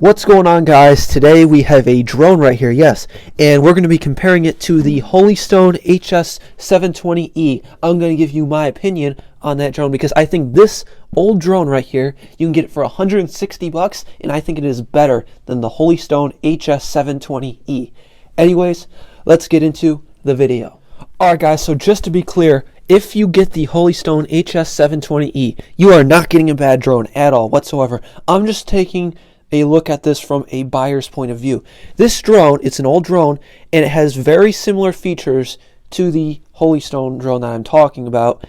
What's going on, guys? Today we have a drone right here, yes, and we're going to be comparing it to the Holystone HS720E. I'm going to give you my opinion on that drone because I think this old drone right here, you can get it for $160, and I think it is better than the Holystone HS720E. Anyways, let's get into the video. Alright guys, so just to be clear, if you get the Holystone HS720E, you are not getting a bad drone at all whatsoever. I'm just taking a look at this from a buyer's point of view. This drone, it's an old drone, and it has very similar features to the Holystone drone that I'm talking about,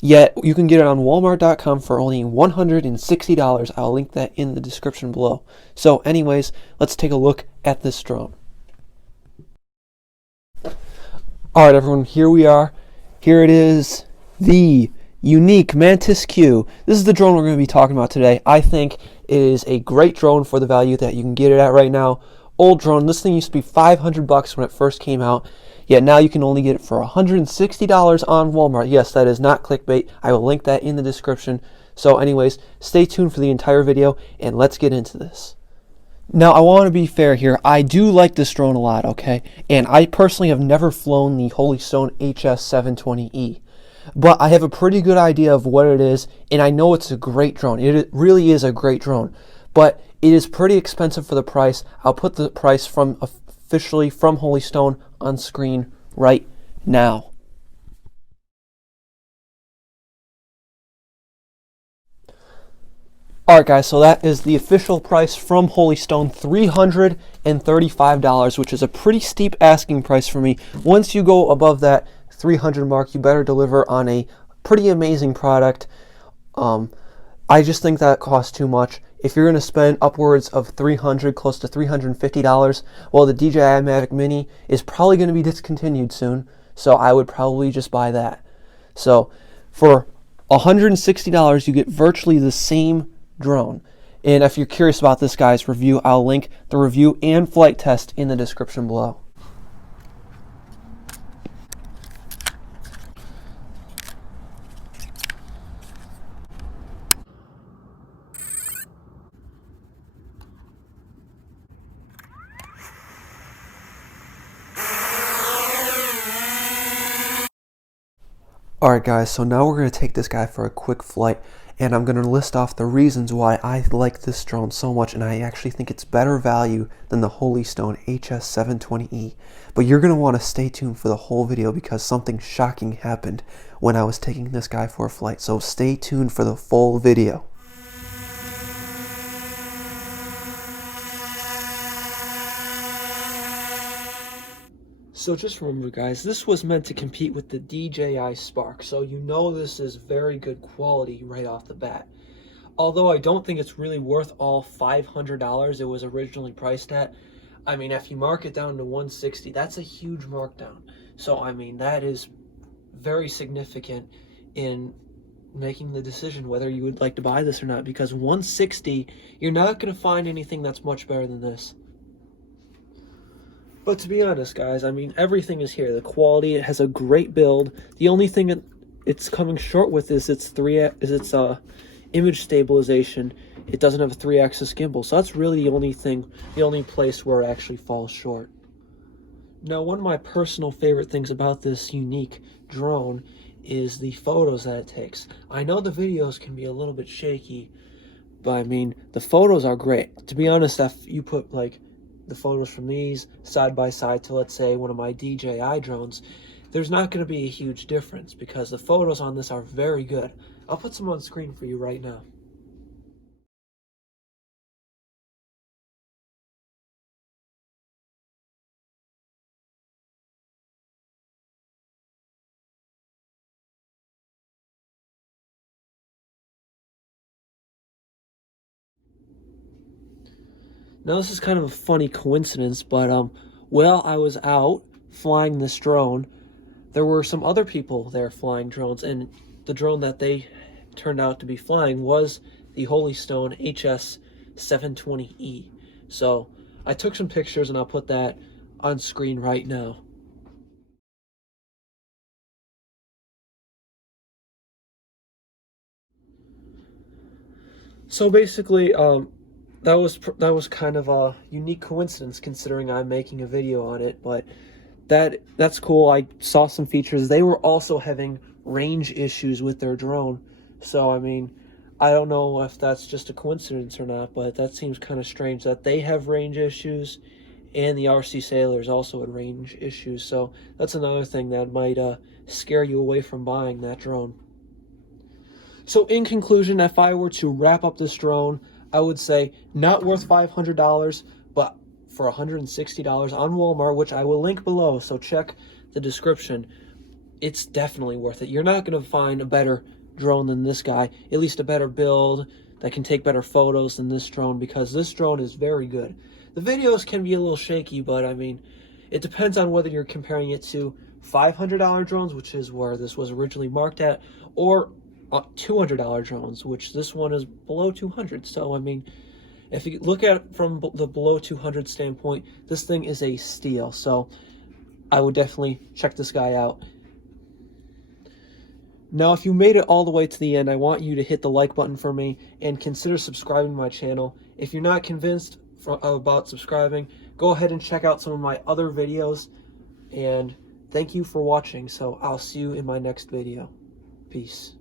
yet you can get it on Walmart.com for only $160. I'll link that in the description below. So anyways, let's take a look at this drone. Alright everyone, here we are. Here it is, the unique Mantis Q. This is the drone we're going to be talking about today. I think it is a great drone for the value that you can get it at right now. Old drone, this thing used to be $500 when it first came out, yet now you can only get it for $160 on Walmart. Yes, that is not clickbait. I will link that in the description. So anyways, stay tuned for the entire video and let's get into this. Now, I want to be fair here. I do like this drone a lot, okay? And I personally have never flown the Holystone HS720E. But I have a pretty good idea of what it is, and I know it's a great drone. It really is a great drone. But it is pretty expensive for the price. I'll put the price officially from Holystone on screen right now. Alright guys, so that is the official price from Holystone, $335, which is a pretty steep asking price for me. Once you go above that $300 mark, you better deliver on a pretty amazing product. I just think that costs too much. If you're going to spend upwards of $300, close to $350, well, the DJI Mavic Mini is probably going to be discontinued soon, so I would probably just buy that. So for $160, you get virtually the same drone. And if you're curious about this guy's review, I'll link the review and flight test in the description below. Alright guys, so now we're going to take this guy for a quick flight, and I'm going to list off the reasons why I like this drone so much, and I actually think it's better value than the Holystone HS720E. But you're going to want to stay tuned for the whole video because something shocking happened when I was taking this guy for a flight, so stay tuned for the full video. So just remember guys, this was meant to compete with the DJI Spark, so you know this is very good quality right off the bat. Although I don't think it's really worth all $500 it was originally priced at. I mean, if you mark it down to $160, that's a huge markdown. So I mean, that is very significant in making the decision whether you would like to buy this or not, because $160, you're not going to find anything that's much better than this. But to be honest, guys, I mean, everything is here. The quality, it has a great build. The only thing it's coming short with is its image stabilization. It doesn't have a 3-axis gimbal, so that's really the only place where it actually falls short. Now, one of my personal favorite things about this unique drone is the photos that it takes. I know the videos can be a little bit shaky, but I mean, the photos are great. To be honest, if you put like the photos from these side by side to, let's say, one of my DJI drones, there's not going to be a huge difference because the photos on this are very good. I'll put some on screen for you right now. Now this is kind of a funny coincidence, but while I was out flying this drone, there were some other people there flying drones, and the drone that they turned out to be flying was the Holystone HS720E. So I took some pictures and I'll put that on screen right now. So basically, that was kind of a unique coincidence considering I'm making a video on it, but that's cool. I saw some features. They were also having range issues with their drone. So I mean, I don't know if that's just a coincidence or not, but that seems kind of strange that they have range issues and the RC Sailors also had range issues. So that's another thing that might scare you away from buying that drone. So in conclusion, if I were to wrap up this drone, I would say not worth $500, but for $160 on Walmart, which I will link below, so check the description, it's definitely worth it. You're not going to find a better drone than this guy, at least a better build that can take better photos than this drone, because this drone is very good. The videos can be a little shaky, but I mean, it depends on whether you're comparing it to $500 drones, which is where this was originally marked at, or $200 drones, which this one is below 200. So I mean, if you look at it from the below 200 standpoint, this thing is a steal. So I would definitely check this guy out. Now, if you made it all the way to the end, I want you to hit the like button for me and consider subscribing to my channel. If you're not convinced about subscribing, go ahead and check out some of my other videos. And thank you for watching. So I'll see you in my next video. Peace.